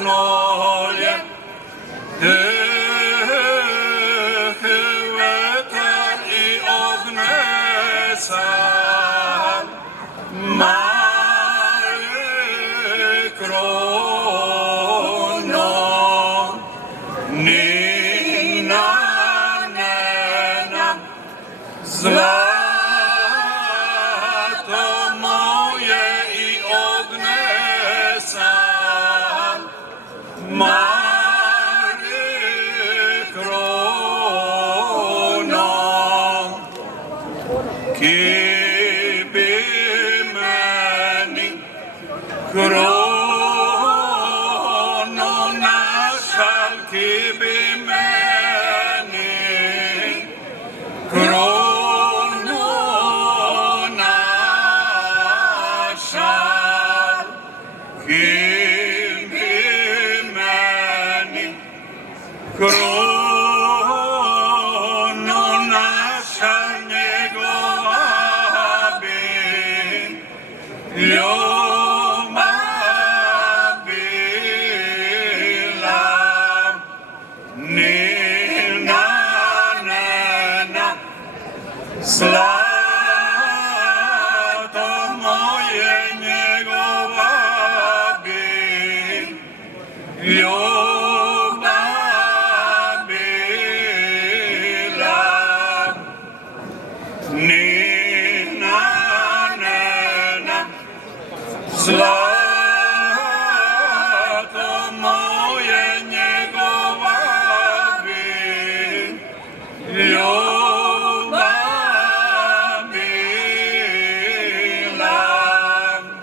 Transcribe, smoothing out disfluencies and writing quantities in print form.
magnolie, hyvetar i ognesal, kronon, nina nena, zlato moje i ognesal, kronon, kibi meni, kronon nashal kibi meni, kronon nashal kibi meni, kronon nashal njegova bin, ljubav bila, nina nena, zlato moje njegova bin, ljubav bila, nina nena, zlato moje